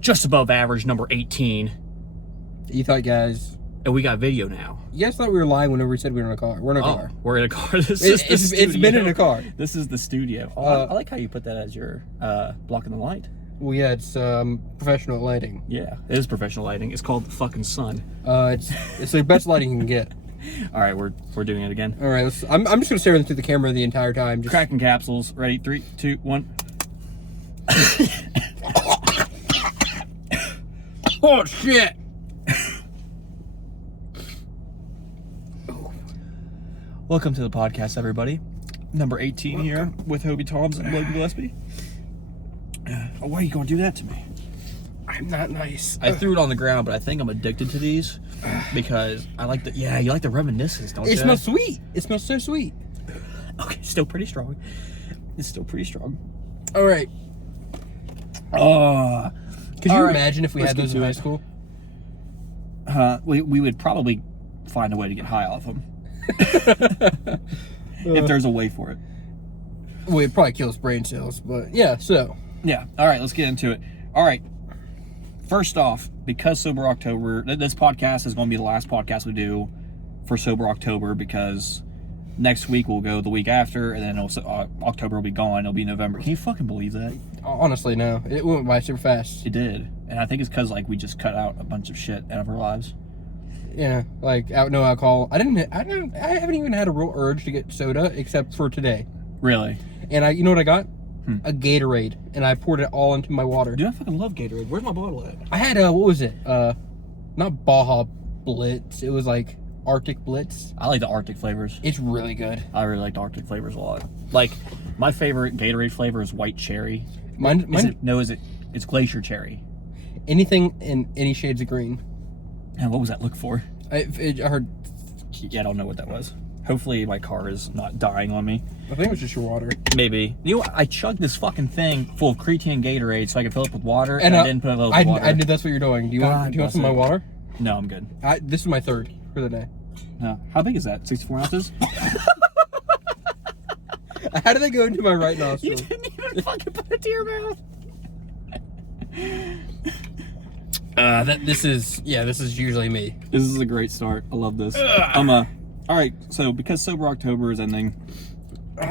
just above average, number 18. You thought, guys... And we got video now. You guys thought we were lying whenever we said we were in a car. We're in a car. We're in a car. This is the studio. It's been in a car. This is the studio. I like how you put that as your blocking the light. Well, yeah, it's professional lighting. Yeah, it is professional lighting. It's called the fucking sun. It's the best lighting you can get. All right, we're doing it again. All right, I'm just gonna stare into the camera the entire time. Just... Cracking capsules. Ready? 3, 2, 1. Oh shit! Welcome to the podcast, everybody. Number 18 here with Hobie Toms and Logan Gillespie. Why are you going to do that to me? I'm not nice. I threw it on the ground, but I think I'm addicted to these because I like the... Yeah, you like the reminiscence, don't you? It smells sweet. It smells so sweet. Okay, still pretty strong. It's still pretty strong. All right. Could you imagine if we had those in high school? We would probably find a way to get high off them. If there's a way for it. Well, it'd probably kill his brain cells, but yeah, so. Yeah, all right, let's get into it. All right, first off, because Sober October, this podcast is going to be the last podcast we do for Sober October because next week we'll go the week after, and then October will be gone. It'll be November. Can you fucking believe that? Honestly, no. It went by super fast. It did, and I think it's because like we just cut out a bunch of shit out of our lives. Yeah, like no alcohol. I haven't even had a real urge to get soda except for today. Really? And you know what I got? A Gatorade, and I poured it all into my water. Dude, I fucking love Gatorade. Where's my bottle at? I had what was it? Not Baja Blitz. It was like Arctic Blitz. I like the Arctic flavors. It's really good. I really like the Arctic flavors a lot. Like my favorite Gatorade flavor is white cherry. It's glacier cherry. Anything in any shades of green. And what was that look for? I heard. Yeah, I don't know what that was. Hopefully my car is not dying on me. I think it was just your water. Maybe. You know, I chugged this fucking thing full of creatine and Gatorade so I could fill it with water, and I didn't put a little water. I knew that's what you're doing. Do you want some of my water? No, I'm good. This is my third for the day. How big is that? 64 ounces? How did they go into my right nostril? You didn't even fucking put it to your mouth. This is usually me. This is a great start. I love this. All right, so because Sober October is ending,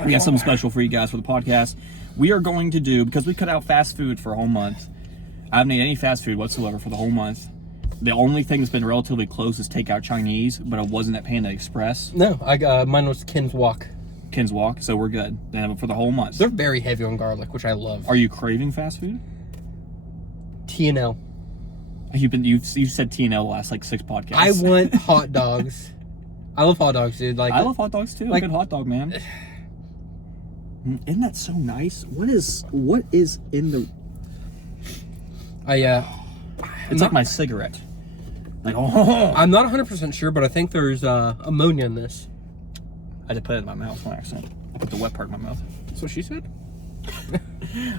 we got something special for you guys for the podcast. We are going to do, because we cut out fast food for a whole month. I haven't ate any fast food whatsoever for the whole month. The only thing that's been relatively close is takeout Chinese, but it wasn't at Panda Express. No, mine was Ken's Walk. Ken's Walk, so we're good. Then for the whole month. They're very heavy on garlic, which I love. Are you craving fast food? T&L. You've said T&L the last like 6 podcasts. I want hot dogs. I love hot dogs, dude. Like I love hot dogs too. Like, good hot dog, man. Isn't that so nice? What is in the? It's like my cigarette. Like I'm not 100% sure, but I think there's ammonia in this. I had to put it in my mouth on accident. I put the wet part in my mouth. That's what she said.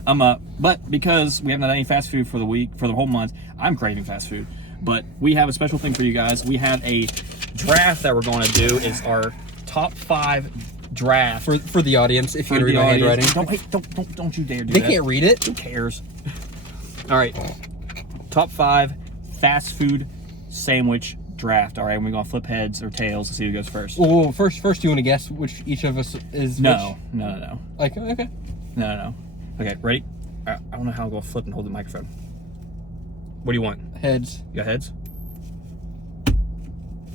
But because we haven't had any fast food for the whole month, I'm craving fast food. But we have a special thing for you guys. We have a draft that we're going to do. It's our top 5 draft for the audience. If you read my handwriting, don't you dare do that. They can't read it. Who cares? All right, top 5 fast food sandwich draft. All right, we're gonna flip heads or tails to see who goes first. Well, first, do you want to guess which each of us is? No. Like okay. No. Okay, ready? I don't know how I'm gonna flip and hold the microphone. What do you want? Heads. You got heads?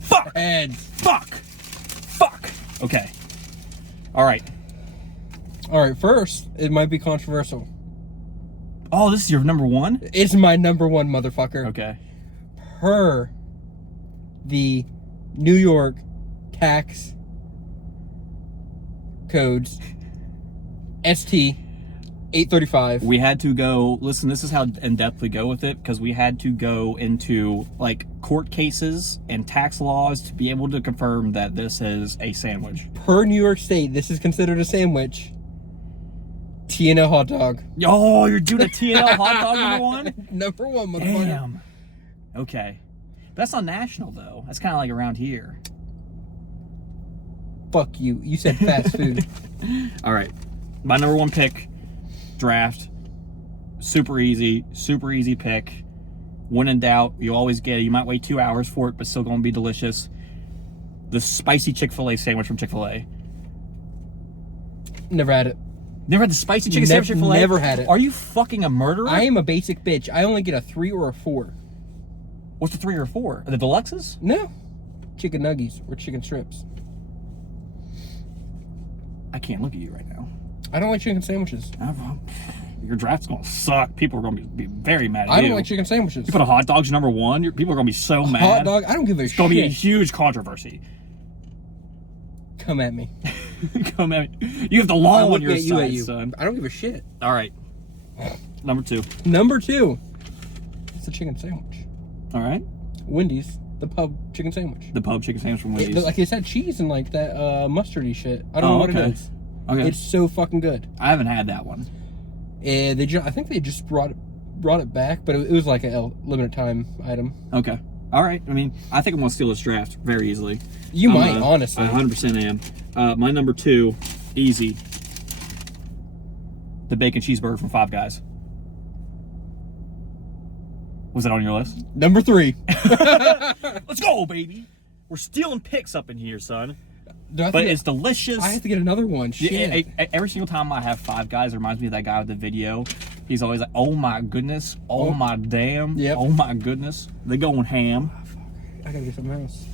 Fuck! Heads. Fuck! Okay. All right, first, it might be controversial. Oh, this is your number 1? It's my number 1, motherfucker. Okay. Per the New York tax codes, ST 835. We had to go, listen, this is how in depth we go with it, because we had to go into like court cases and tax laws to be able to confirm that this is a sandwich. Per New York State, this is considered a sandwich. T&L hot dog. Oh, you're doing a T&L hot dog number 1? Number 1, motherfucker. Damn. Okay. That's not national, though. That's kind of like around here. Fuck you. You said fast food. All right. My number 1 pick, draft. Super easy pick. When in doubt, you always get it. You might wait 2 hours for it, but still going to be delicious. The spicy Chick-fil-A sandwich from Chick-fil-A. Never had it. Never had the spicy chicken sandwich from Chick-fil-A? Never had it. Are you fucking a murderer? I am a basic bitch. I only get a 3 or a 4. What's the 3 or 4? Are the deluxes? No. Chicken nuggies or chicken strips. I can't look at you right now. I don't like chicken sandwiches. Your draft's going to suck. People are going to be very mad at you. I don't like chicken sandwiches. You put a hot dog's number 1, people are going to be so mad. Hot dog? I don't give a shit. It's going to be a huge controversy. Come at me. Come at me. You have the law on your side, son. I don't give a shit. All right. Number 2. Number 2. It's a chicken sandwich. All right. Wendy's. The pub chicken sandwich. The pub chicken sandwich from Wendy's. Like it's had cheese and like that mustardy shit. I don't know what it is. Okay. It's so fucking good. I haven't had that one. And I think they just brought it back, but it was like a limited time item. Okay. All right. I mean, I think I'm going to steal this draft very easily. You might, honestly. I 100% am. My number 2, easy. The bacon cheeseburger from Five Guys. Was that on your list? Number 3. Let's go, baby. We're stealing picks up in here, son. But it's delicious. I have to get another one. Shit. Yeah, every single time I have Five Guys, it reminds me of that guy with the video. He's always like, oh my goodness. Oh my damn. Yep. Oh my goodness. They're going ham. I gotta get something else.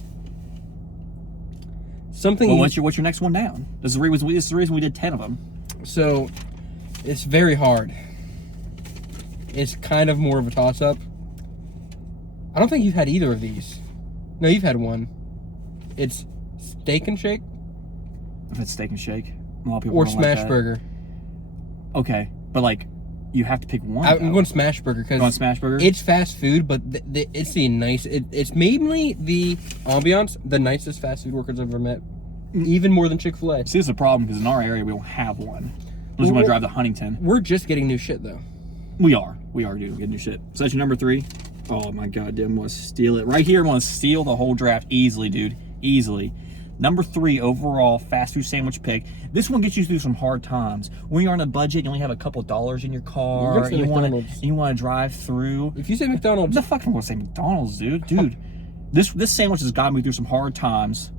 Well, what's your next one down? This is the reason we did 10 of them. So, it's very hard. It's kind of more of a toss-up. I don't think you've had either of these. No, you've had one. It's Steak and Shake. If it's Steak and Shake, a lot of people or don't Smash like that. Burger. Okay, but like, you have to pick one. I'm going Smash Burger because going Smash Burger. It's fast food, but it's the nice. It's mainly the ambiance. The nicest fast food workers I've ever met, even more than Chick-fil-A. See, this is a problem because in our area we don't have one. Unless you want to drive to Huntington. We're just getting new shit though. We are getting new shit. So that's your number 3. Oh my god, dude, I'm gonna steal it right here. I'm gonna steal the whole draft easily, dude. Easily. Number 3 overall fast food sandwich pick. This one gets you through some hard times. When you're on a budget, you only have a couple dollars in your car. You want to drive through. If you say McDonald's, what the fuck am I gonna say McDonald's, dude? Dude, this sandwich has got me through some hard times.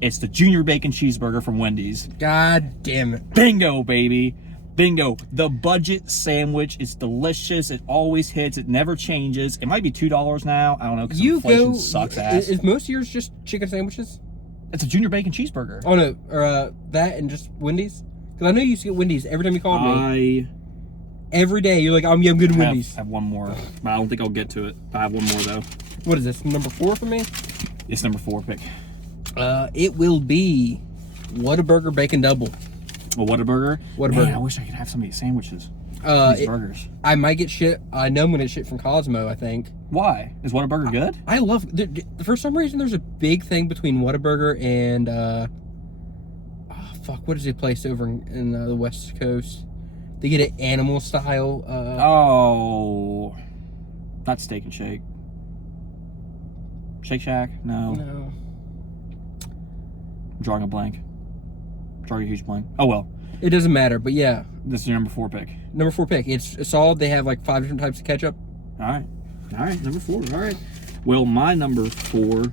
It's the Junior Bacon Cheeseburger from Wendy's. God damn it! Bingo, baby. Bingo. The budget sandwich is delicious. It always hits. It never changes. It might be $2 now. I don't know because inflation sucks ass. Is most of yours just chicken sandwiches? It's a Junior Bacon Cheeseburger. Oh no, or that and just Wendy's? Because I know you used to get Wendy's every time you called me. Every day you're like, I'm good at Wendy's. I have one more, but I don't think I'll get to it. I have one more though. What is this? Number 4 for me? It's number 4 pick. It will be Whataburger Bacon Double. A Whataburger? Whataburger. Man, I wish I could have some of these sandwiches. These burgers. I might get shit. I know I'm gonna get shit from Cosmo, I think. Why? Is Whataburger good? I love for some reason there's a big thing between Whataburger and what is the place over in the West Coast? They get it animal style. Not Steak and Shake. Shake Shack? No. I'm drawing a blank. Drawing a huge blank. Oh well. It doesn't matter, but yeah. This is your number 4 pick. Number 4 pick. It's solid. They have like 5 different types of ketchup. All right, number 4. All right. Well, my number 4.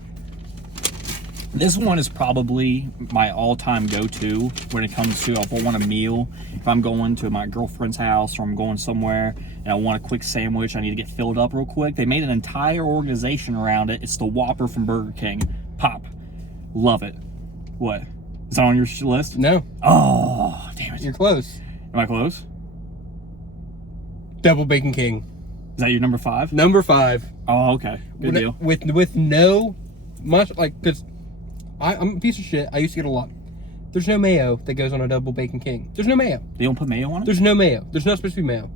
This one is probably my all-time go-to when it comes to if I want a meal. If I'm going to my girlfriend's house or I'm going somewhere and I want a quick sandwich, I need to get filled up real quick. They made an entire organization around it. It's the Whopper from Burger King. Pop. Love it. What? Is that on your list? No. Oh, damn it. You're close. Am I close? Double Bacon King. Is that your number 5? Number 5. Oh, okay. Good deal. With no much, like, because I'm a piece of shit. I used to get a lot. There's no mayo that goes on a Double Bacon King. There's no mayo. They don't put mayo on it? There's no mayo. There's not supposed to be mayo.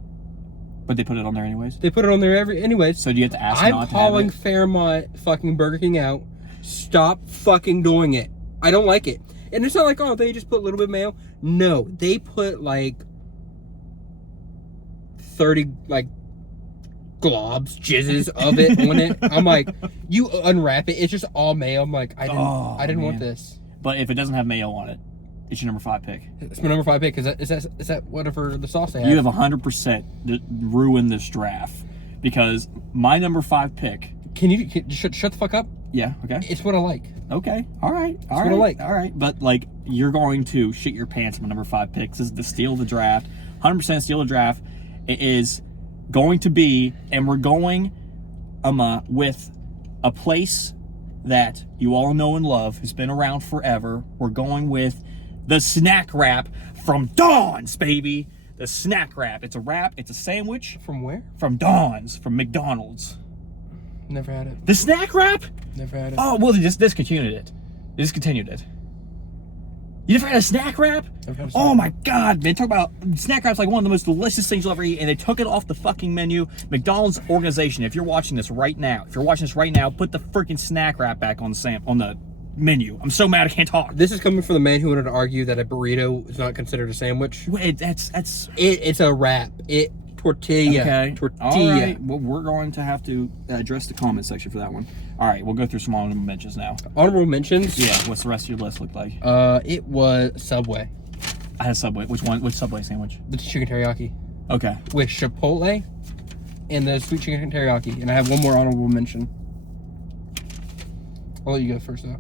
But they put it on there anyways? They put it on there anyways. So do you have to ask I'm not to have calling it? Fairmont fucking Burger King out. Stop fucking doing it. I don't like it. And it's not like, oh, they just put a little bit of mayo. No, they put like 30 like globs, jizzes of it on it. I'm like, you unwrap it, it's just all mayo. I'm like, I didn't want this. But if it doesn't have mayo on it, it's your number 5 pick. It's my number 5 pick. Is that whatever the sauce they have? You have 100% ruined this draft because my number 5 pick. Can you shut the fuck up? Yeah. Okay. It's what I like. Okay. All right. All right. What I like. All right. But like, you're going to shit your pants on my number 5 pick. This is the steal of the draft. 100% steal of the draft. It is going to be, and we're going with a place that you all know and love, who's been around forever. We're going with the snack wrap from Dawn's, baby. The snack wrap. It's a wrap. It's a sandwich. From where? From Dawn's. From McDonald's. Never had it. The snack wrap? Never had it. Oh, well, they just discontinued it. They discontinued it. You never had a snack wrap? Oh my God, man. Talk about snack wrap's like one of the most delicious things you'll ever eat, and they took it off the fucking menu. McDonald's organization, if you're watching this right now, put the freaking snack wrap back on the menu. I'm so mad I can't talk. This is coming from the man who wanted to argue that a burrito is not considered a sandwich. Wait, It's a wrap. Tortilla. Okay. Tortilla. All right. Well, we're going to have to address the comment section for that one. All right, we'll go through some honorable mentions now. Honorable mentions? Yeah, what's the rest of your list look like? It was Subway. I had Subway. Which one? Which Subway sandwich? The chicken teriyaki. Okay. With Chipotle and the sweet chicken teriyaki. And I have one more honorable mention. I'll let you go first, though.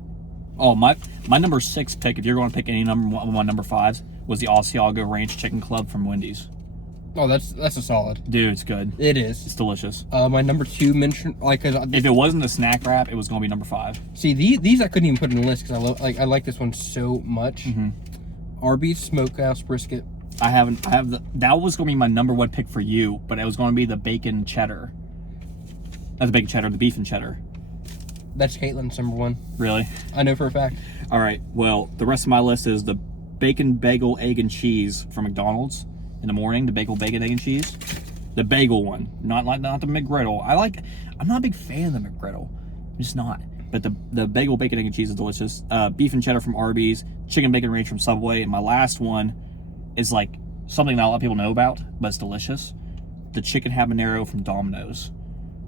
Oh, my number 6 pick, if you're going to pick any number one of my number 5s, was the Asiago Ranch Chicken Club from Wendy's. Oh, that's a solid. Dude, it's good. It is. It's delicious. My number 2 mention, like, if it wasn't the snack wrap, it was going to be number 5. See, these I couldn't even put in the list because I like this one so much. Mm-hmm. Arby's Smokehouse Brisket. That was going to be my number 1 pick for you, but it was going to be the bacon cheddar. Not the bacon cheddar, the beef and cheddar. That's Caitlin's number 1. Really? I know for a fact. All right. Well, the rest of my list is the bacon bagel egg and cheese from McDonald's in the morning. The bagel bacon egg and cheese, the bagel one, not the McGriddle. I'm not a big fan of the McGriddle. I'm just not. But the bagel bacon egg and cheese is delicious. Beef and cheddar from Arby's, chicken bacon ranch from Subway, and my last one is like something that a lot of people know about, but it's delicious. The chicken habanero from Domino's.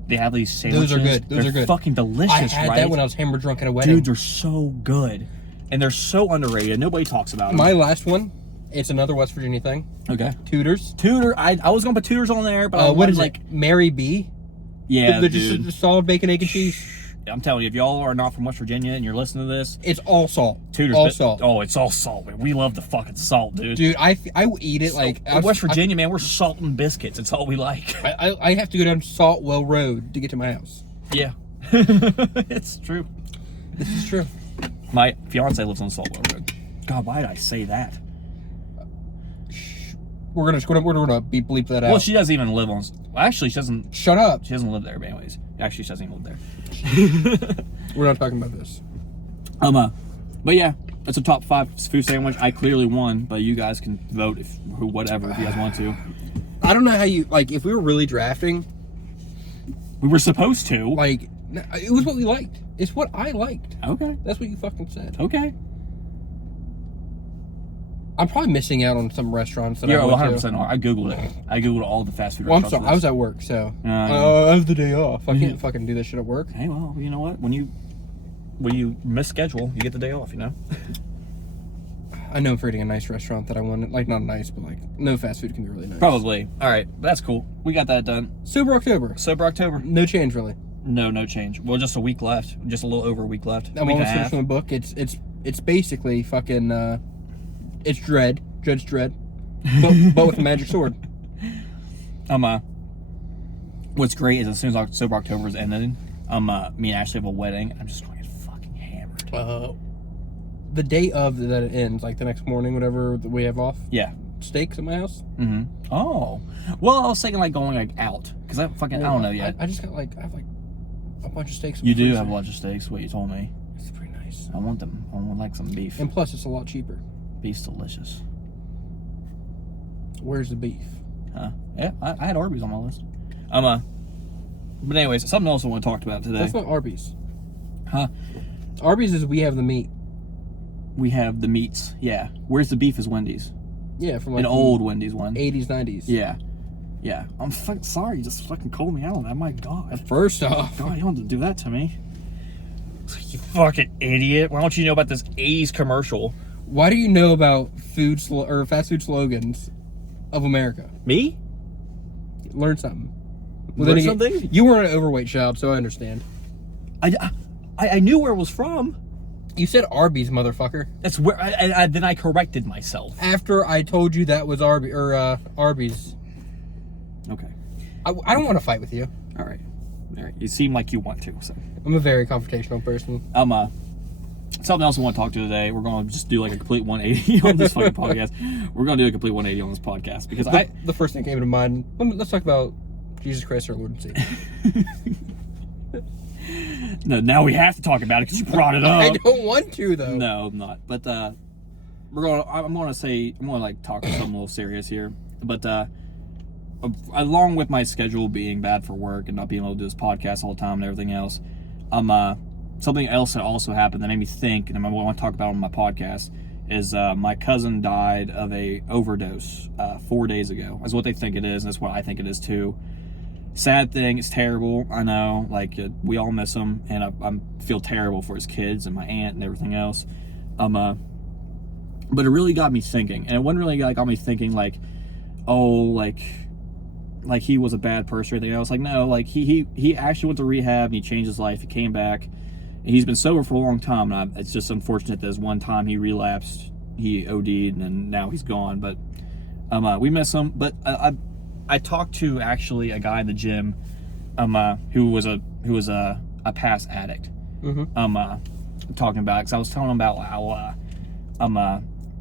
They have these sandwiches. Those are good. They're good. Fucking delicious, I had right? that when I was hammer drunk at a wedding. Dude, they're so good. And they're so underrated. Nobody talks about them. My last one, it's another West Virginia thing. Okay. Tudors. I was going to put Tudors on there, but what is like Mary B? Yeah, They're dude. just solid bacon, egg, and cheese. I'm telling you, if y'all are not from West Virginia and you're listening to this, it's all salt. Tudors. All salt. Oh, it's all salt, man. We love the fucking salt, dude. Dude, I eat it like... In West Virginia, man, we're salt and biscuits. It's all we like. I have to go down Saltwell Road to get to my house. Yeah. It's true. This is true. My fiance lives on Saltwell Road. God, why did I say that? We're gonna bleep that out. Well, she doesn't even live on... Actually, she doesn't... Shut up. She doesn't live there, but anyways. Actually, she doesn't even live there. We're not talking about this. But yeah, that's a top 5 food sandwich. I clearly won, but you guys can vote if you guys want to. I don't know how you... Like, if we were really drafting... We were supposed to. Like, it was what we liked. It's what I liked. Okay. That's what you fucking said. Okay. I'm probably missing out on some restaurants that You're I went 100% to. I Googled it. I Googled all the fast food Well, I'm restaurants. sorry. I was at work, so yeah. I have the day off. I can't fucking do this shit at work. Hey, well, you know what? When you miss schedule, you get the day off, you know? I know I'm forgetting a nice restaurant that I wanted. Like, not nice, but like, no fast food can be really nice. Probably. All right. That's cool. We got that done. Sober October. Sober October. No change, really. No change. Well, just a week left. Just a little over a week left. I'm almost finished my book. It's basically fucking, it's Dredd. Judge Dredd. but with a magic sword. What's great is as soon as Sober October is ended, me and Ashley have a wedding. I'm just going to get fucking hammered. The day of that it ends, like the next morning, whatever we have off. Yeah. Steaks at my house. Mm-hmm. Oh. Well, I was thinking like going like out because I don't know yet. I just got I have like a bunch of steaks. You do have a bunch of steaks. What you told me. It's pretty nice. I want them. I want like some beef. And plus, it's a lot cheaper. Beef's delicious. Where's the beef? Yeah, I had Arby's on my list. But anyways, something else I want to talk about today. That's not Arby's. Huh? Arby's is we have the meat. We have the meats. Yeah. Where's the beef is Wendy's. Yeah, from like an old Wendy's one. 80s, 90s. Yeah. I'm fucking sorry. You just fucking called me out on that. My God. First off. God, you don't have to do that to me. You fucking idiot. Why don't you know about this 80s commercial? Why do you know about fast food slogans of America? Me? Learn something. Well, then again, something. you weren't an overweight child, so I understand. I knew where it was from. You said Arby's, motherfucker. That's where. Then I corrected myself After I told you that was Arby's. Okay. I don't want to fight with you. All right. You seem like you want to. So I'm a very confrontational person. Something else I want to talk to today. We're going to just do like a complete 180 on this fucking podcast. We're going to do a complete 180 on this podcast because the first thing came to mind. Let's talk about Jesus Christ, our Lord and Savior. No, now we have to talk about it because you brought it up. I don't want to though. No, I'm not. But I'm going to like talk something a little serious here. But along with my schedule being bad for work and not being able to do this podcast all the time and everything else, something else that also happened that made me think, and I want to talk about on my podcast, is my cousin died of a overdose 4 days ago. That's what they think it is, and that's what I think it is too. Sad thing, it's terrible, I know, like, we all miss him, and I feel terrible for his kids and my aunt and everything else. But it really got me thinking, and it wasn't really got me thinking, like, oh, like he was a bad person or anything else. Like, no, like, he actually went to rehab, and he changed his life, he came back, and he's been sober for a long time, and it's just unfortunate that this one time he relapsed, he OD'd, and now he's gone, but we miss him. But I talked to actually a guy in the gym, who was a past addict. Mm-hmm. Talking about it, because I was telling him about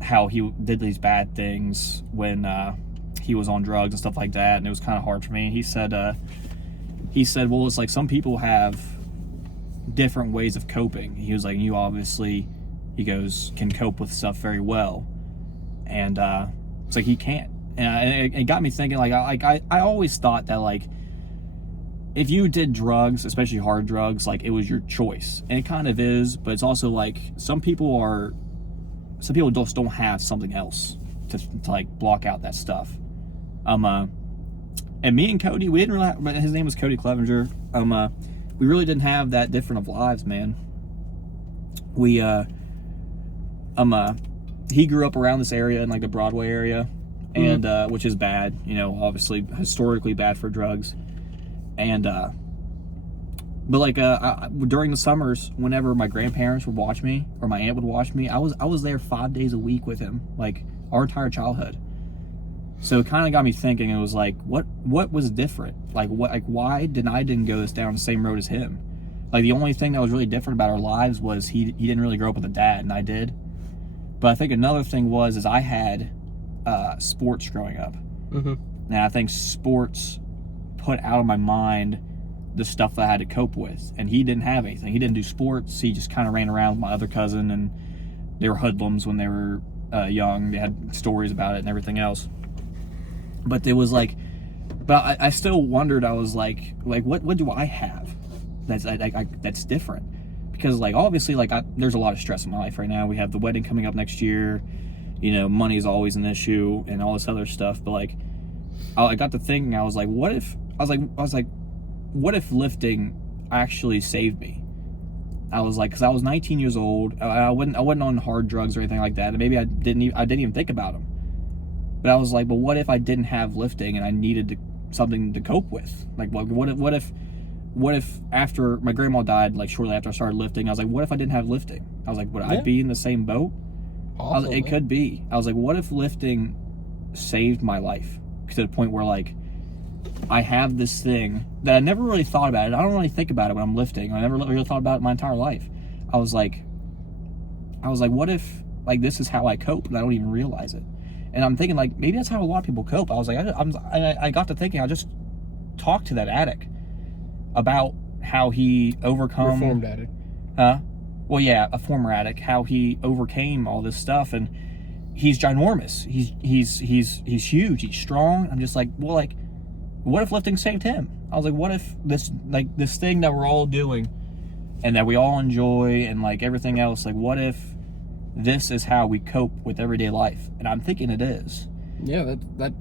how he did these bad things when he was on drugs and stuff like that, and it was kind of hard for me. He said, well, it's like some people have different ways of coping. He was like, you obviously, he goes, can cope with stuff very well, and it's like he can't. And it got me thinking, like I always thought that, like, if you did drugs, especially hard drugs, like, it was your choice, and it kind of is, but it's also like some people just don't have something else to like block out that stuff. And me and Cody, we didn't really have, his name was Cody Clevenger. We really didn't have that different of lives, man. We he grew up around this area in like the Broadway area, and which is bad, you know, obviously historically bad for drugs. And but like during the summers, whenever my grandparents would watch me or my aunt would watch me, I was there 5 days a week with him, like our entire childhood. So it kind of got me thinking. It was like, what was different? Like, why didn't go down the same road as him? Like, the only thing that was really different about our lives was he didn't really grow up with a dad, and I did. But I think another thing is I had sports growing up. Mm-hmm. And I think sports put out of my mind the stuff that I had to cope with. And he didn't have anything. He didn't do sports. He just kind of ran around with my other cousin, and they were hoodlums when they were young. They had stories about it and everything else. But it was like, but I still wondered. I was like what do I have that's different? Because, like, obviously, like, there's a lot of stress in my life right now. We have the wedding coming up next year. You know, money is always an issue and all this other stuff. But, like, I got to thinking. I was like, what if lifting actually saved me? I was like, because I was 19 years old. I wasn't on hard drugs or anything like that. And maybe I didn't even think about them. But I was like, but what if I didn't have lifting and I needed something to cope with? Like, what if after my grandma died, like shortly after I started lifting, I was like, what if I didn't have lifting? I was like, would I be in the same boat? It could be. I was like, what if lifting saved my life to the point where, like, I have this thing that I never really thought about it. I don't really think about it when I'm lifting. I never really thought about it my entire life. I was like, what if, like, this is how I cope and I don't even realize it? And I'm thinking, like, maybe that's how a lot of people cope. I was like, I got to thinking, I just talked to that addict about how he overcome. Reformed addict. Well, yeah, a former addict. How he overcame all this stuff, and he's ginormous. He's huge. He's strong. I'm just like, well, like, what if lifting saved him? I was like, what if this thing that we're all doing, and that we all enjoy, and like everything else, like, what if this is how we cope with everyday life? And I'm thinking it is. Yeah, that.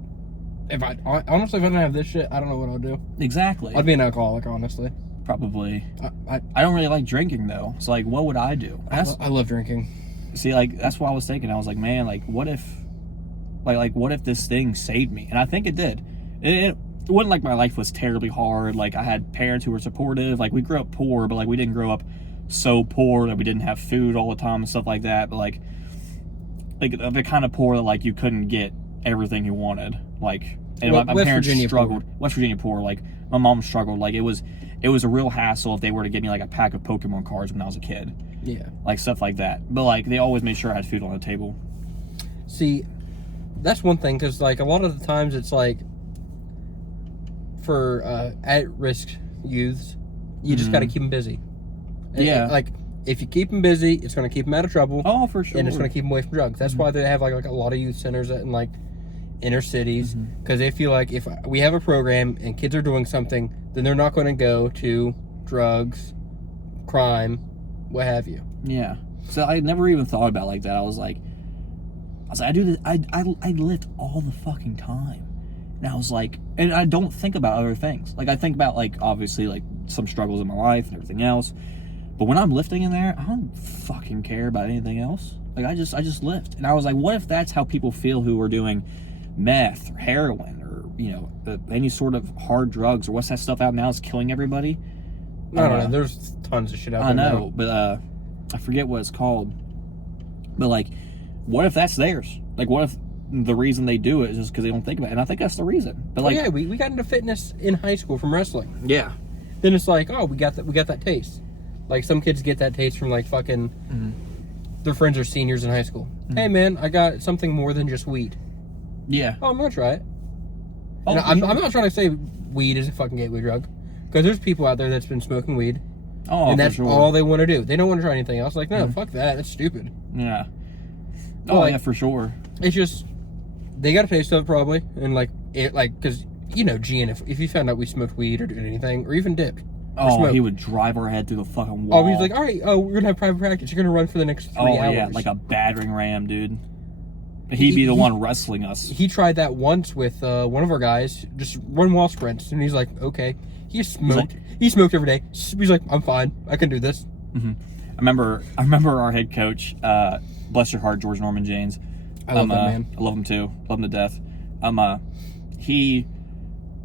If I didn't have this shit, I don't know what I'd do. Exactly. I'd be an alcoholic, honestly. Probably. I don't really like drinking though. So, like, what would I do? I love drinking. See, like, that's what I was thinking. I was like, man, like, what if, like, what if this thing saved me? And I think it did. it wasn't like my life was terribly hard. Like, I had parents who were supportive. Like, we grew up poor, but like we didn't grow up so poor that we didn't have food all the time and stuff like that. But like the kind of poor that like you couldn't get everything you wanted. Like, and my parents struggled. West Virginia poor. Like, my mom struggled. Like, it was a real hassle if they were to get me like a pack of Pokemon cards when I was a kid. Yeah. Like stuff like that. But like, they always made sure I had food on the table. See, that's one thing, because like a lot of the times it's like for at-risk youths, you just got to keep them busy. Yeah. Like, if you keep them busy, it's going to keep them out of trouble. Oh, for sure. And it's going to keep them away from drugs. That's why they have like a lot of youth centers in like inner cities, because they feel like if we have a program and kids are doing something, then they're not going to go to drugs, crime, what have you. Yeah. So I never even thought about it like that. I was like, I do this. I lift all the fucking time, and I was like, and I don't think about other things. Like, I think about like obviously like some struggles in my life and everything else, but when I'm lifting in there, I don't fucking care about anything else. Like, I just lift, and I was like, what if that's how people feel who are doing meth or heroin or, you know, any sort of hard drugs, or what's that stuff out now is killing everybody? I don't know. There's tons of shit out there. I know, but I forget what it's called. But like, what if that's theirs? Like, what if the reason they do it is just because they don't think about it? And I think that's the reason. But like, yeah, we got into fitness in high school from wrestling. Yeah. Then it's like, oh, we got that taste. Like, some kids get that taste from like fucking their friends are seniors in high school. Hey man, I got something more than just weed. Yeah. Oh, I'm gonna try it. Oh, I'm not trying to say weed is a fucking gateway drug, because there's people out there that's been smoking weed. Oh, and that's all they want to do. They don't want to try anything else. Like, no, fuck that. That's stupid. Yeah. Oh, like, yeah, for sure. It's just, they got a taste of it probably, and like it, like, because you know, Gian, if you found out we smoked weed or did anything, or even dipped. Oh, he would drive our head through the fucking wall. Oh, he's like, all right, we're gonna have private practice. You're gonna run for the next 3 hours. Oh yeah, like a battering ram, dude. He'd be the one wrestling us. He tried that once with one of our guys, just run wall sprints, and he's like, okay. He smoked. He smoked every day. He's like, I'm fine. I can do this. I remember our head coach, bless your heart, George Norman James. I love that man. I love him too. Love him to death. He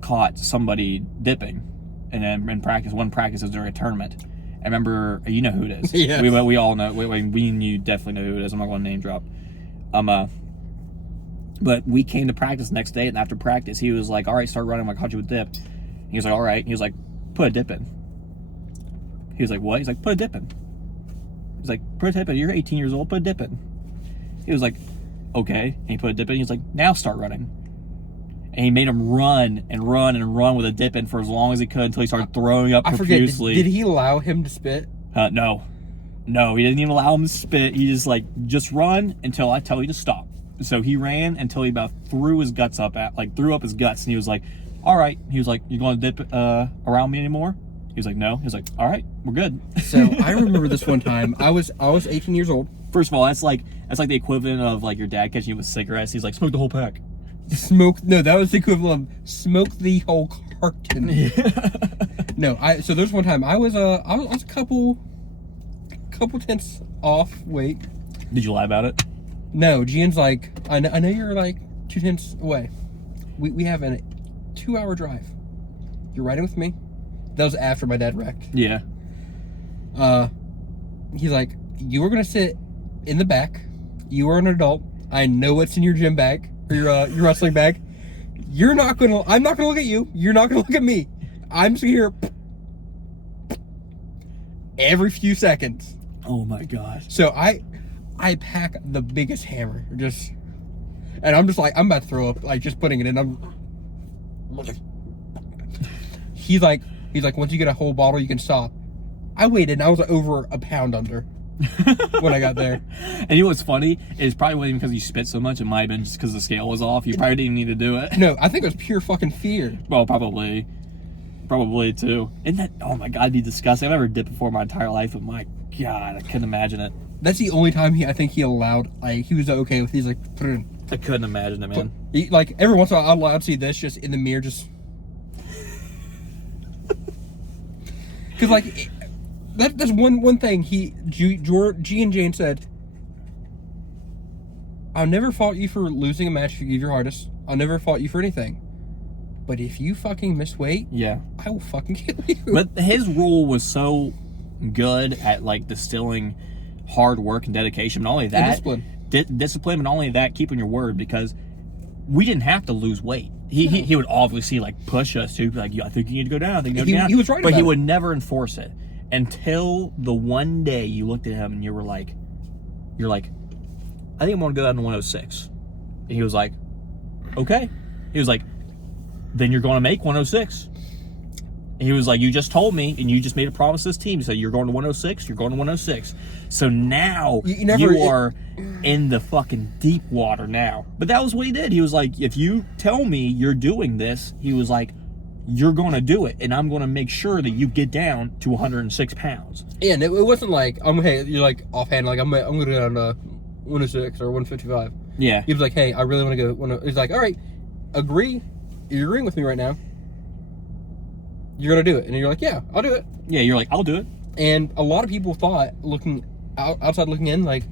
caught somebody dipping, and then in practice, one practice was during a tournament. I remember, you know who it is. Yeah. We all know. We and you definitely know who it is. I'm not going to name drop. But we came to practice next day, and after practice, he was like, all right, start running. I caught you with dip. He was like, all right. He was like, put a dip in. He was like, what? He's like, put a dip in. He's like, put a dip in. You're 18 years old. Put a dip in. He was like, okay. And he put a dip in. He was like, now start running. And he made him run and run and run with a dip in for as long as he could until he started throwing up profusely. Did he allow him to spit? No. No, he didn't even allow him to spit. He just run until I tell you to stop. So he ran until he about threw up his guts, and he was like, all right. He was like, you going to dip around me anymore? He was like, no. He was like, all right, we're good. So I remember this one time. I was 18 years old. First of all, that's like the equivalent of like your dad catching you with cigarettes. He's like, smoke the whole pack. No, that was the equivalent of smoke the whole carton. No, so there's one time I was a couple tenths off weight. Did you lie about it? No, Gian's like, I know you're like 2 tenths away. We have a 2-hour drive. You're riding with me? That was after my dad wrecked. Yeah. He's like, you were gonna sit in the back. You are an adult. I know what's in your gym bag or your wrestling bag. I'm not gonna look at you. You're not gonna look at me. I'm just here every few seconds. Oh my gosh. So I pack the biggest hammer, and I'm just like, I'm about to throw up, like just putting it in. He's like, once you get a whole bottle, you can stop. I waited, and I was over a pound under when I got there. And you know what's funny? It's probably wasn't even because you spit so much. It might have been just because the scale was off. You probably didn't even need to do it. No, I think it was pure fucking fear. Well, probably too. Isn't that? Oh my god, it'd be disgusting. I've never dipped before in my entire life, but my god, I couldn't imagine it. That's the only time I think he allowed. Like, he was okay with. He's like, put it in. I couldn't imagine it, man. Like every once in a while, I'd see this just in the mirror, just because like that's one thing G and Jane said. I'll never fault you for losing a match if you give your hardest. I'll never fault you for anything. but if you fucking miss weight, Yeah. I will fucking kill you. But his rule was so good at like distilling hard work and dedication. Not only that, discipline. Discipline, but not only that, keeping your word, because we didn't have to lose weight. He would obviously like push us to like, I think you need to go down. I think you need to go down. He was right but about he it. would never enforce it until the one day you looked at him and you're like, I think I'm gonna go down to 106. And he was like, okay. He was like, then you're going to make 106. And he was like, you just told me, and you just made a promise to this team. You said you're going to 106. You're going to 106. So now you are in the fucking deep water now. But that was what he did. He was like, if you tell me you're doing this, he was like, you're going to do it, and I'm going to make sure that you get down to 106 pounds. Yeah, and it wasn't like, hey, you're like offhand, like I'm going to go down to 106 or 155. Yeah. He was like, hey, I really want to go. He's like, all right, agree. You're agreeing with me right now. You're going to do it. And you're like, yeah, I'll do it. Yeah, you're like, I'll do it. And a lot of people thought, outside looking in, like,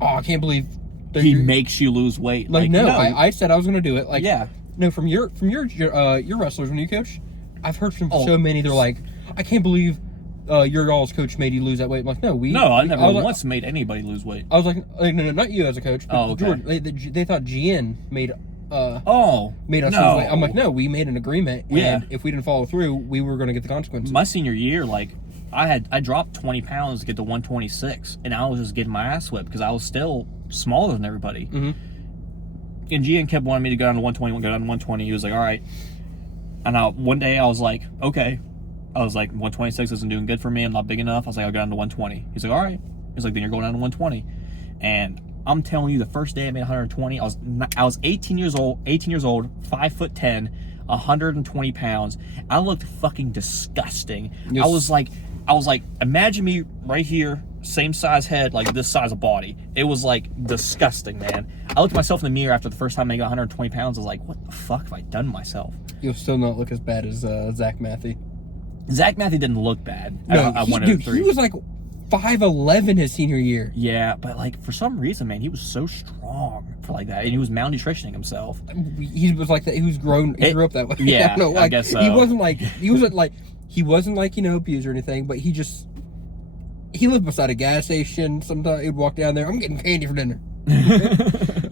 oh, I can't believe he makes you lose weight. Like no. I said I was going to do it. Like, yeah. No, from your wrestlers when you coach, I've heard from so many. They're like, I can't believe your y'all's coach made you lose that weight. I'm like, I never once made anybody lose weight. I was like, no, not you as a coach. But okay. George, they thought GN made us lose weight. I'm like, no, we made an agreement, and if we didn't follow through, we were going to get the consequences. My senior year, like, I dropped 20 pounds to get to 126, and I was just getting my ass whipped because I was still smaller than everybody. Mm-hmm. And GN kept wanting me to go down to 120, go down to 120. He was like, all right. And one day I was like, okay. I was like, 126 isn't doing good for me. I'm not big enough. I was like, I'll go down to 120. He's like, all right. He's like, then you're going down to 120. And I'm telling you, the first day I made 120, I was 18 years old, 5'10", 120 pounds. I looked fucking disgusting. Yes. I was like, imagine me right here, same size head, like this size of body. It was like disgusting, man. I looked at myself in the mirror after the first time I got 120 pounds. I was like, what the fuck have I done to myself? You'll still not look as bad as Zach Matthew. Zach Matthew didn't look bad. No, he was like 5'11" his senior year. Yeah, but like for some reason, man, he was so strong for like that, and he was malnutritioning himself. He was like that. He was grown. He grew up that way. Yeah, I don't know, like, I guess so. He wasn't like obese or anything, but he lived beside a gas station. Sometimes he'd walk down there. I'm getting candy for dinner.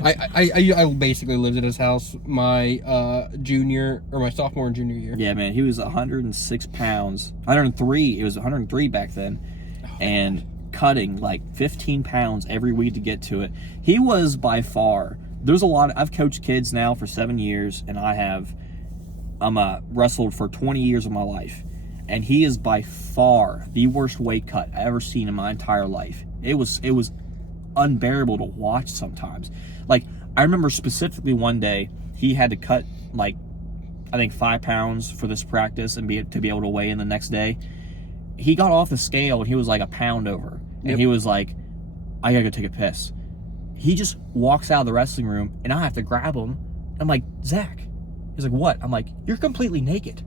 I basically lived at his house my sophomore and junior year. Yeah, man, he was 106 pounds, 103. It was 103 back then, and cutting like 15 pounds every week to get to it. He was by far. There's a lot. I've coached kids now for 7 years, and I'm wrestled for 20 years of my life. And he is by far the worst weight cut I've ever seen in my entire life. It was unbearable to watch sometimes. Like, I remember specifically one day he had to cut like, I think 5 pounds for this practice and to be able to weigh in the next day. He got off the scale and he was like a pound over. And he was like, I gotta go take a piss. He just walks out of the wrestling room and I have to grab him. I'm like, Zach. He's like, what? I'm like, you're completely naked.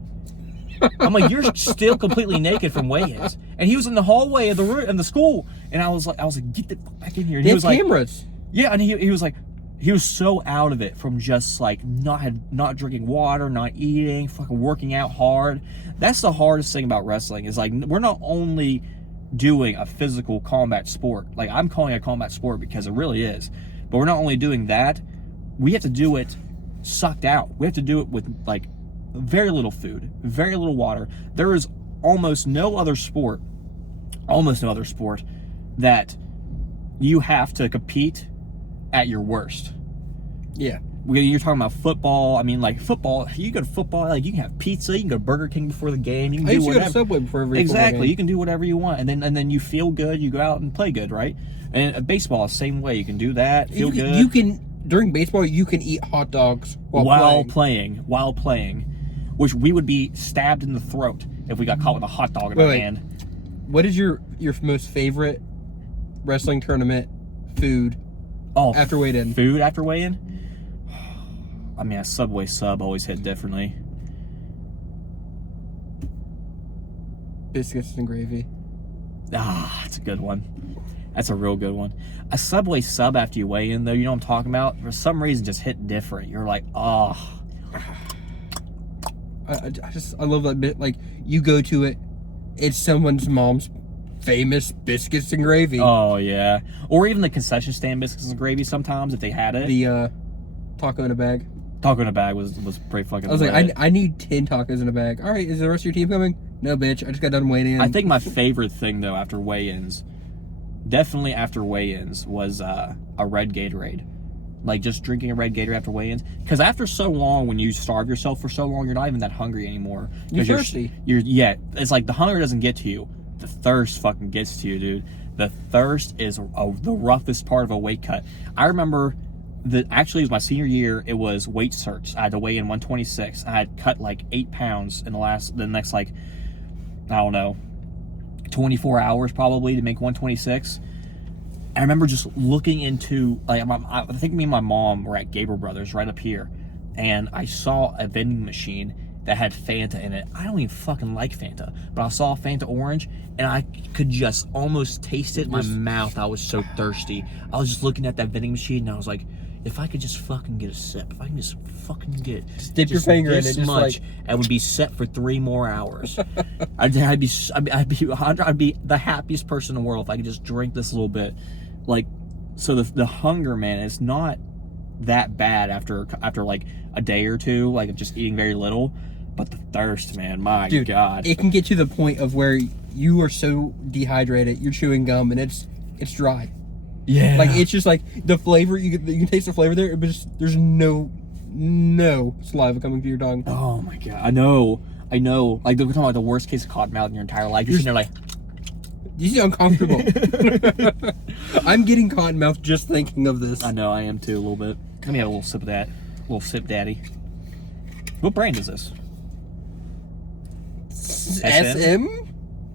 I'm like, you're still completely naked from weigh-ins. And he was in the hallway of the room in the school, and I was like, get the fuck back in here. And he was like, cameras. Yeah, and he was like, he was so out of it from just like not drinking water, not eating, fucking working out hard. That's the hardest thing about wrestling is like we're not only doing a physical combat sport. Like I'm calling it a combat sport because it really is. But we're not only doing that, we have to do it sucked out. We have to do it with like very little food, very little water. There is almost no other sport that you have to compete at your worst. Yeah. You're talking about football. I mean, like football, you go to football, like you can have pizza, you can go to Burger King before the game, you can do whatever. Go to Subway before every exactly, game. you can do whatever you want, and then you feel good, you go out and play good, right? And baseball, same way, you can do that, feel good. You can during baseball, you can eat hot dogs while playing, which we would be stabbed in the throat if we got caught with a hot dog in our hand. What is your most favorite wrestling tournament food? After weigh-in. Food after weigh-in? I mean, a Subway sub always hit differently. Biscuits and gravy. That's a good one. That's a real good one. A Subway sub after you weigh in, though, you know what I'm talking about? For some reason, just hit different. You're like, I love that bit. Like, you go to it, it's someone's mom's famous biscuits and gravy. Oh yeah, or even the concession stand biscuits and gravy. Sometimes if they had it, The taco in a bag. taco in a bag was pretty fucking. I was lit. like, I need 10 tacos in a bag. All right, is the rest of your team coming? No, bitch. I just got done waiting. I think my favorite thing though after weigh-ins, definitely after weigh-ins, was a red Gatorade. Like just drinking a red Gatorade after weigh-ins, because after so long, when you starve yourself for so long, you're not even that hungry anymore. You're thirsty. Yeah. It's like the hunger doesn't get to you, the thirst fucking gets to you, dude. The thirst is the roughest part of a weight cut. I remember that actually it was my senior year. It was weight certs. I had to weigh in 126. I had cut like 8 pounds in the next like, I don't know, 24 hours probably to make 126. I remember just looking into, like, I think me and my mom were at Gabriel Brothers right up here, and I saw a vending machine that had Fanta in it. I don't even fucking like Fanta, but I saw Fanta orange, and I could just almost taste it in my mouth. I was so thirsty. I was just looking at that vending machine, and I was like, if I could just fucking get a sip, if I can just fucking get just dip your finger in it, this just much, like... I would be set for 3 more hours. I'd be the happiest person in the world if I could just drink this little bit. Like, so the hunger, man, is not that bad after like a day or two, like just eating very little, but the thirst, man, my Dude, God, it can get to the point of where you are so dehydrated, you're chewing gum and it's dry. yeah, Like, it's just like the flavor, you can taste the flavor there, but just, there's no saliva coming to your tongue. oh my God, I know, like we're talking about the worst case of cotton mouth in your entire life. You're sitting there like, This is uncomfortable. I'm getting cotton mouth just thinking of this. I know, I am too, a little bit. Let me have a little sip of that, a little sip, daddy. What brand is this? SM?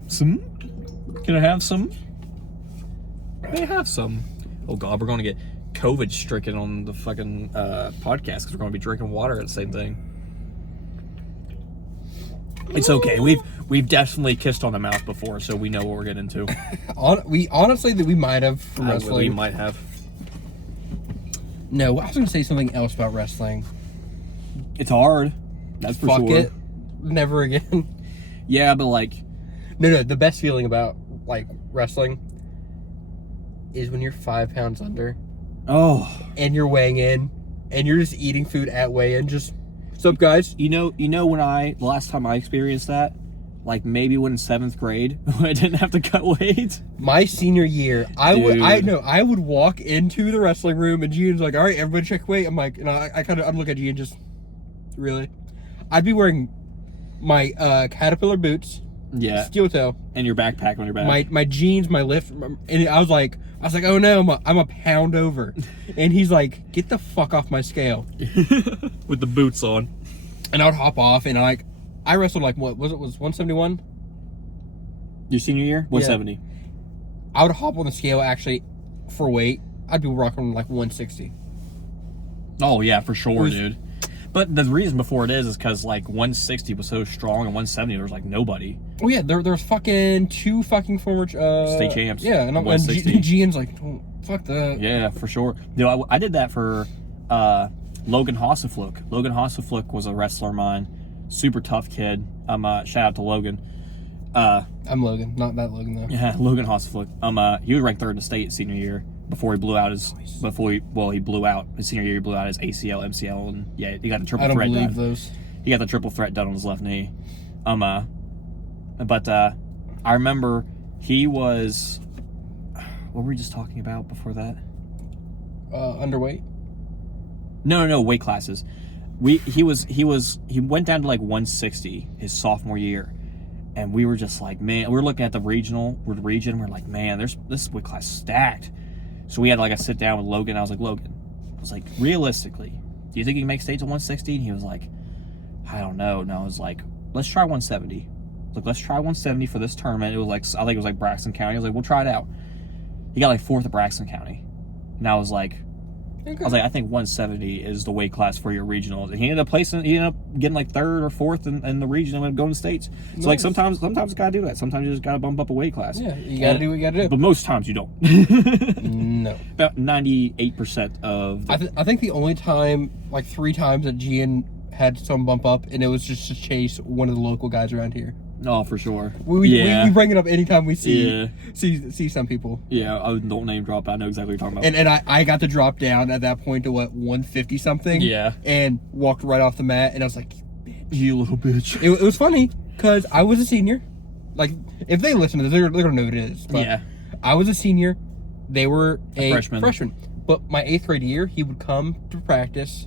Some? Can I have some? May I have some? Oh God, we're going to get COVID stricken on the fucking podcast because we're going to be drinking water at the same thing. It's okay. We've definitely kissed on the mouth before, so we know what we're getting into. We honestly that we might have from wrestling. We might have. No, I was going to say something else about wrestling. It's hard. That's for Fuck sure. it. Never again. Yeah, but like... No, the best feeling about, like, wrestling is when you're 5 pounds under. Oh. And you're weighing in, and you're just eating food at weigh-in, just... What's up, guys? You know when the last time I experienced that? Like, maybe when in 7th grade, when I didn't have to cut weight. My senior year, I would walk into the wrestling room, and Gian's like, all right, everybody check weight. I'm like, and I'd look at Gian just, really? I'd be wearing my Caterpillar boots, Yeah. steel toe, And your backpack on your back. my jeans, my lift, and I was like, oh no, I'm a pound over, and he's like, get the fuck off my scale, With the boots on. and I would hop off, and I wrestled like what was 171? Your senior year? 170. I would hop on the scale actually for weight. I'd be rocking like 160. Oh yeah, for sure, dude. But the reason before it is because like 160 was so strong and 170 there was like nobody. Oh yeah, there's fucking 2 fucking former state champs. Yeah, and 160. Gian's like, oh, fuck that. Yeah, for sure. Dude, I did that for Logan Hassefluck. Logan Hassefluck was a wrestler of mine. Super tough kid. Shout out to Logan. I'm Logan, not that Logan though. Yeah, Logan Hassefluck. He was ranked 3rd in the state senior year before he blew out his he blew out his senior year. He blew out his ACL, MCL, and yeah, he got the triple I don't threat believe done. those. He got the triple threat done on his left knee. But I remember he was. What were we just talking about before that? Underweight. No, weight classes. He went down to like 160 his sophomore year, and we were just like, man, we were looking at the region. We're like, man, this weight class stacked. So we had like a sit down with Logan. I was like, realistically, do you think you can make states at 160? And he was like, I don't know. And I was like, let's try 170. Like, let's try 170 for this tournament. It was like, I think it was like Braxton County. I was like, we'll try it out. He got like 4th at Braxton County, and I was like, I think 170 is the weight class for your regionals. And he ended up getting like 3rd or 4th in the region and ended up going to states. So like sometimes you gotta do that. Sometimes you just gotta bump up a weight class. Yeah, you gotta do what you gotta do. But most times you don't. No. About 98% of I think the only time, like 3 times that Gian had some bump up, and it was just to chase one of the local guys around here. Oh, for sure. We bring it up anytime we see some people. Yeah, I don't name drop. I know exactly what you're talking And about. I got to drop down at that point to 150 something. Yeah. And walked right off the mat, and I was like, you little bitch. It was funny because I was a senior. Like, if they listen to this, they're gonna know what it is. But yeah. I was a senior. They were a freshman. But my 8th grade year, he would come to practice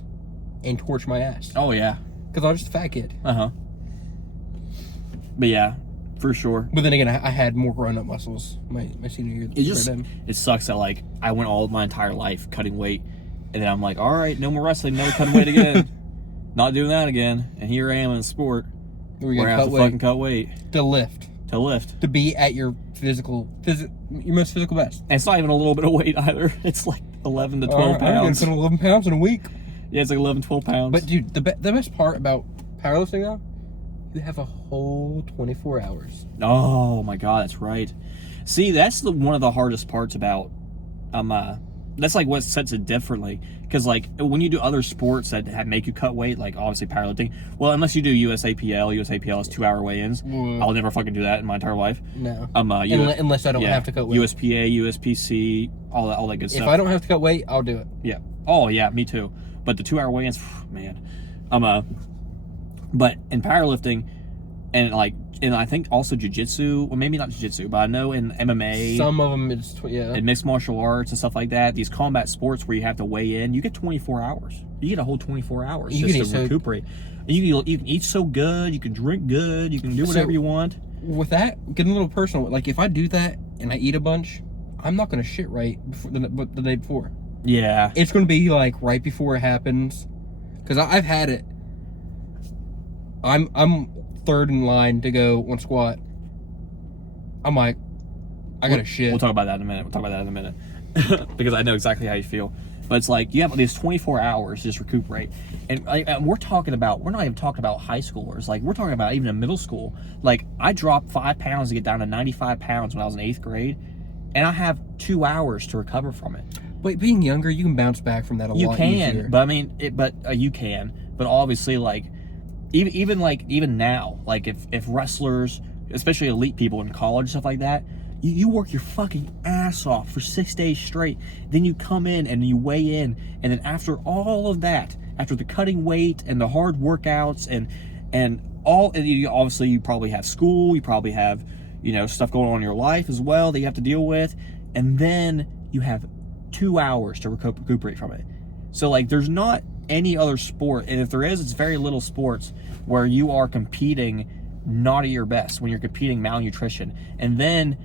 and torch my ass. Oh yeah. Because I was just a fat kid. But yeah, for sure. But then again, I had more grown-up muscles my senior year. It sucks that like I went all my entire life cutting weight, and then I'm like, all right, no more wrestling, never cutting weight again. Not doing that again. And here I am in the sport where I have to fucking cut weight. To lift. To be at your your most physical best. And it's not even a little bit of weight either. It's like 11 to 12 pounds. It's 11 pounds in a week. Yeah, it's like 11, 12 pounds. But dude, the best part about powerlifting though, you have a whole 24 hours. Oh my god, that's right. See, that's one of the hardest parts about that's like what sets it differently, because like when you do other sports that make you cut weight, like obviously powerlifting, well, unless you do USAPL is 2-hour weigh-ins. I'll never fucking do that in my entire life. No. Unless I don't have to cut weight. USPA, USPC, all that good stuff. If I don't have to cut weight, I'll do it. Yeah. Oh yeah, me too. But the 2-hour weigh-ins, man. But in powerlifting, and I think also jiu-jitsu, well, maybe not jiu-jitsu, but I know in MMA, some of them it's in mixed martial arts and stuff like that, these combat sports where you have to weigh in, you get 24 hours. You get a whole 24 hours just to recuperate. You can eat so good, you can drink good, you can do whatever you want. With that, getting a little personal, like if I do that and I eat a bunch, I'm not gonna shit right the day before. Yeah. It's gonna be like right before it happens, because I've had it. I'm third in line to go on squat. I'm like, I gotta shit. We'll talk about that in a minute. Because I know exactly how you feel. But it's like you have these 24 hours to just recuperate. And we're not even talking about high schoolers. Like, we're talking about even in middle school. Like, I dropped 5 pounds to get down to 95 pounds when I was in 8th grade. And I have 2 hours to recover from it. But being younger, you can bounce back from that a lot easier. But I mean, you can. But obviously, like, even now, like if wrestlers, especially elite people in college, stuff like that, you work your fucking ass off for 6 days straight. Then you come in and you weigh in, and then after all of that, after the cutting weight and the hard workouts and obviously you probably have school, you probably have stuff going on in your life as well that you have to deal with, and then you have 2 hours to recuperate from it. So like, there's not any other sport, and if there is, it's very little sports where you are competing not at your best, when you're competing malnutrition. And then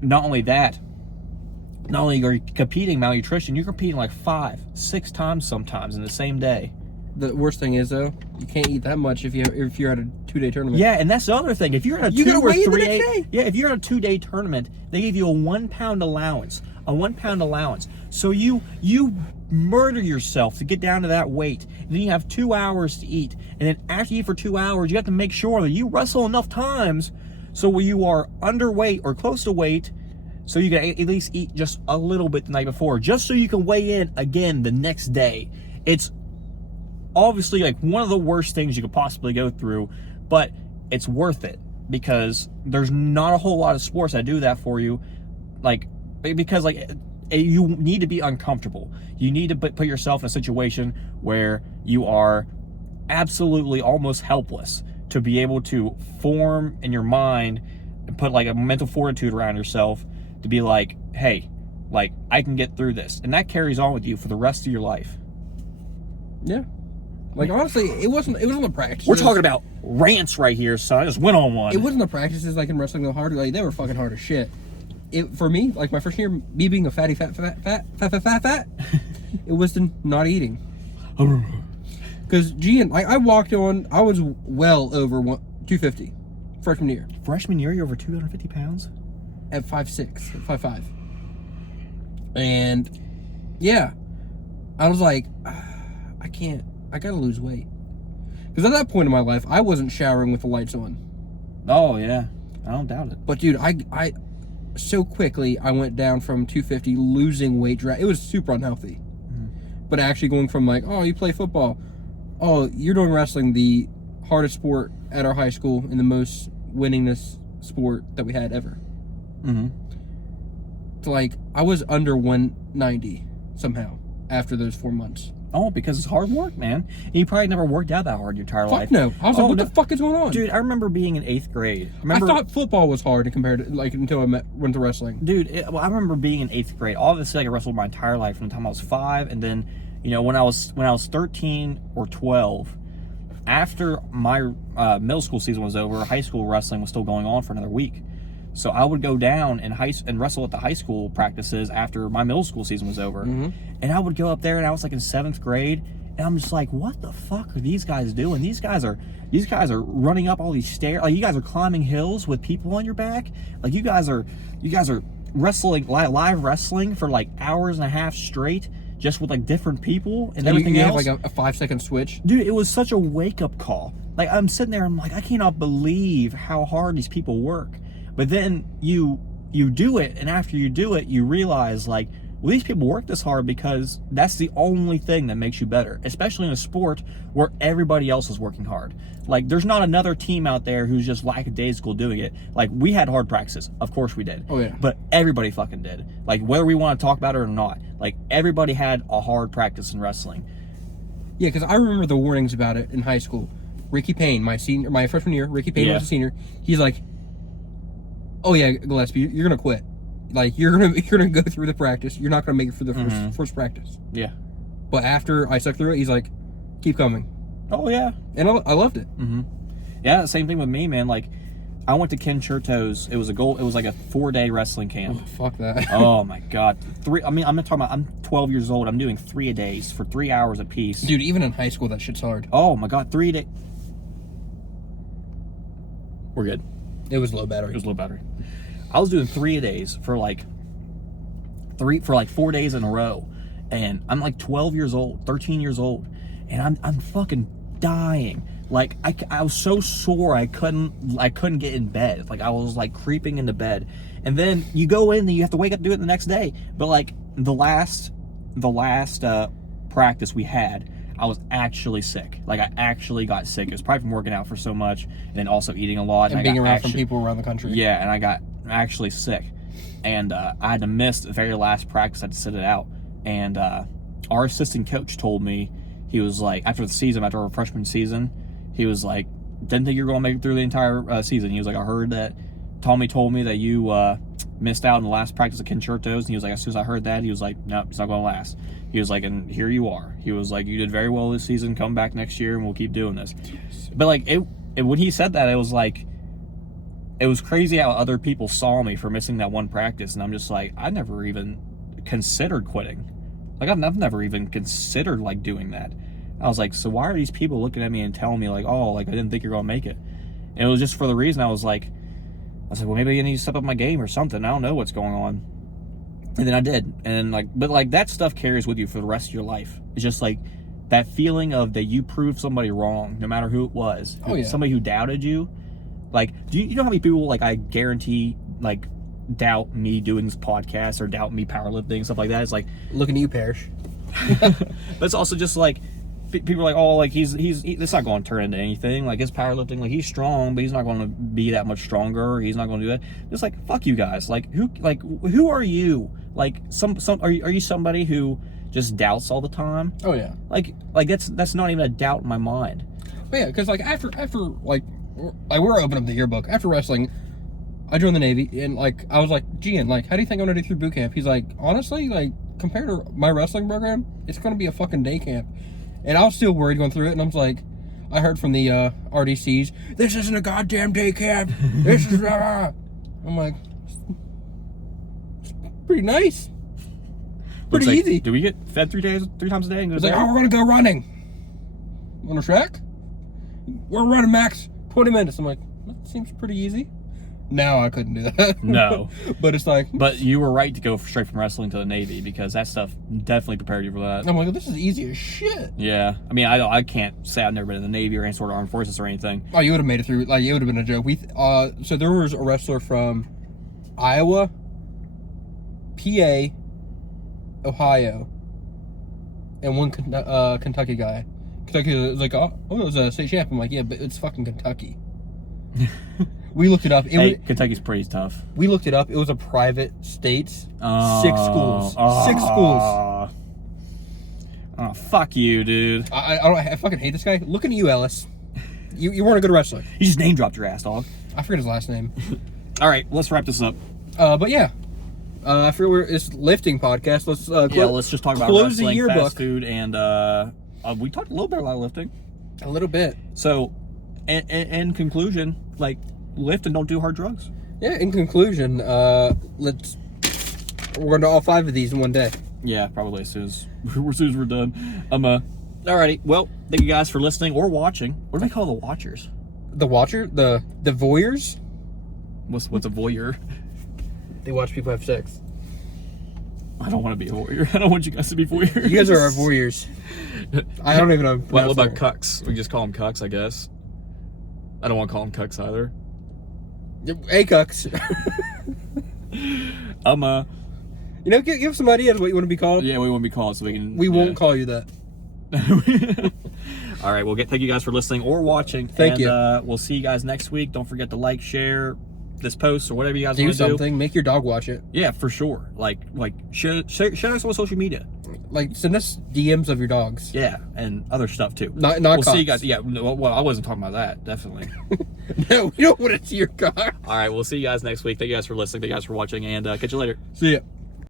not only are you competing malnutrition, you're competing like 5-6 times sometimes in the same day. The worst thing is though, you can't eat that much if you're at a 2-day tournament. Yeah, and that's the other thing. If you're in a 2 or 3 day, if you're in a 2-day tournament, they give you a 1 pound allowance. So you murder yourself to get down to that weight. And then you have 2 hours to eat. And then after you eat for 2 hours, you have to make sure that you wrestle enough times so you are underweight or close to weight, so you can at least eat just a little bit the night before, just so you can weigh in again the next day. It's obviously like one of the worst things you could possibly go through, but it's worth it, because there's not a whole lot of sports that do that for you. Like, because like, you need to be uncomfortable. You need to put yourself in a situation where you are absolutely almost helpless to be able to form in your mind and put like a mental fortitude around yourself to be like, hey, like, I can get through this. And that carries on with you for the rest of your life. Yeah. Like, honestly, it wasn't the practices. We're talking about rants right here, son. I just went on one. It wasn't the practices like in wrestling though hard. Like, they were fucking hard as shit. For me, like my first year, me being a fatty fat, it was the not eating. Because I walked on, I was well over 250 freshman year. Freshman year, you're over 250 pounds? At 5'6", 5'5". And yeah, I was like, I gotta lose weight. Because at that point in my life, I wasn't showering with the lights on. Oh yeah, I don't doubt it. But dude, I so quickly I went down from 250, losing weight. It was super unhealthy. Mm-hmm. But actually going from like, oh, you play football, oh, you're doing wrestling, the hardest sport at our high school and the most winningest sport that we had ever. Mm-hmm. So, like, I was under 190 somehow after those 4 months. Oh, because it's hard work, man. And you probably never worked out that hard your entire life. Fuck no. I was like, what the fuck is going on? Dude, I remember being in 8th grade. I thought football was hard compared to, like, until I went to wrestling. Dude, I remember being in 8th grade. Obviously, like, I wrestled my entire life from the time I was 5, and then, you know, when I was 13 or 12, after my middle school season was over, high school wrestling was still going on for another week. So I would go down and wrestle at the high school practices after my middle school season was over. Mm-hmm. And I would go up there, and I was like in 7th grade, and I'm just like, what the fuck are these guys doing? These guys are running up all these stairs. Like, you guys are climbing hills with people on your back. Like, you guys are wrestling, live wrestling for like hours and a half straight, just with like different people and everything else. You have like a 5-second switch. Dude, it was such a wake-up call. Like, I'm sitting there, I'm like, I cannot believe how hard these people work. But then you do it, and after you do it, you realize, like, well, these people work this hard because that's the only thing that makes you better, especially in a sport where everybody else is working hard. Like, there's not another team out there who's just lackadaisical doing it. Like, we had hard practices. Of course we did. Oh, yeah. But everybody fucking did. Like, whether we want to talk about it or not, like, everybody had a hard practice in wrestling. Yeah, because I remember the warnings about it in high school. Ricky Payne, my freshman year, Ricky Payne was a senior. He's like, oh yeah, Gillespie, you're gonna quit. Like, you're gonna go through the practice. You're not gonna make it for the first practice. Yeah. But after I stuck through it, he's like, keep coming. Oh yeah. And I loved it. Mm-hmm. Yeah, same thing with me, man. Like, I went to Ken Cherto's. It was like a 4-day wrestling camp. Oh, fuck that. Oh my god. I'm talking about, I'm 12 years old. I'm doing 3-a-days for 3 hours a piece. Dude, even in high school, that shit's hard. Oh my god, 3 days. We're good. It was low battery. It was low battery. I was doing 3-a-days for like 4 days in a row, and I'm like 12 years old, 13 years old, and I'm fucking dying. Like, I was so sore I couldn't get in bed. Like, I was like creeping into bed, and then you go in and you have to wake up to do it the next day. But like the last practice we had, I was actually sick. Like, I actually got sick. It was probably from working out for so much, and then also eating a lot. And being around from people around the country. Yeah, and I got actually sick. And I had to miss the very last practice. I had to sit it out. And our assistant coach told me, he was like, after the season, after our freshman season, he was like, didn't think you were going to make it through the entire season. He was like, I heard that Tommy told me that you missed out in the last practice of Ken Cherto's. And he was like, as soon as I heard that, he was like, nope, it's not going to last. He was like, and here you are. He was like, you did very well this season. Come back next year and we'll keep doing this. Yes. But like, when he said that, it was like, it was crazy how other people saw me for missing that one practice. And I'm just like, I never even considered quitting. Like, I've never even considered like doing that. I was like, so why are these people looking at me and telling me like, oh, like, I didn't think you're going to make it. And it was just for the reason I was like, well, maybe I need to step up my game or something. I don't know what's going on. And then I did. And like, but like, that stuff carries with you for the rest of your life. It's just like that feeling of that you proved somebody wrong, no matter who it was. Oh, yeah. Somebody who doubted you. Like, do you know how many people, like, I guarantee, like, doubt me doing this podcast or doubt me powerlifting, stuff like that? It's like, looking at you, Parrish. but it's also just like, people are like, oh, like, it's not going to turn into anything. Like, his powerlifting, like, he's strong, but he's not going to be that much stronger. He's not going to do that. It's like, fuck you guys. Like, who are you? Like, are you somebody who just doubts all the time? Oh yeah. Like that's not even a doubt in my mind. But yeah, because like after like we're opening up the yearbook after wrestling, I joined the Navy, and like I was like, Gian, like, how do you think I'm gonna do through boot camp? He's like, honestly, like, compared to my wrestling program, it's gonna be a fucking day camp. And I was still worried going through it, and I was like, I heard from the RDCs, this isn't a goddamn day camp. This is I'm like, it's pretty nice. Pretty like, easy. Do we get fed 3 times a day? And It's like, oh, we're gonna go running. On a track? We're running max 20 minutes. I'm like, that seems pretty easy. Now I couldn't do that. No. But it's like... But you were right to go straight from wrestling to the Navy, because that stuff definitely prepared you for that. I'm like, this is easy as shit. Yeah. I mean, I can't say I've never been in the Navy or any sort of armed forces or anything. Oh, you would have made it through. Like, it would have been a joke. So there was a wrestler from Iowa, PA, Ohio, and one Kentucky guy. Kentucky was like, oh, it was a state champ. I'm like, yeah, but it's fucking Kentucky. We looked it up. Kentucky's pretty tough. We looked it up. It was a private state. 6 schools. 6 schools. Oh, fuck you, dude. I fucking hate this guy. Looking at you, Ellis. You weren't a good wrestler. He just name dropped your ass, dog. I forget his last name. All right, let's wrap this up. But yeah. I figure it's lifting podcast. Let's just talk about wrestling, fast food, and we talked a little bit about lifting. A little bit. So, in conclusion, like, lift and don't do hard drugs. Yeah, in conclusion, we're going to all 5 of these in one day. Yeah, probably as soon as we're done. Alrighty, well, thank you guys for listening or watching. What do they call the watchers? The watcher? The voyeurs? What's a voyeur? They watch people have sex. I don't want to be a voyeur. I don't want you guys to be voyeurs. You guys are our voyeurs. I don't even know. What about cucks? We just call them cucks, I guess. I don't want to call them cucks either. Hey, cucks. You know, give some ideas what you want to be called. Yeah, we want to be called so we can. We won't call you that. All right, well, thank you guys for listening or watching. Thank you. We'll see you guys next week. Don't forget to like, share this post or whatever you guys want to do. Do something. Make your dog watch it. Yeah, for sure. Like share us on social media. Like, send us DMs of your dogs. Yeah, and other stuff too. Not we'll cocks. see you guys. Yeah, well, I wasn't talking about that. Definitely. No, we don't want to see your cock. All right, we'll see you guys next week. Thank you guys for listening. Thank you guys for watching, and catch you later. See ya.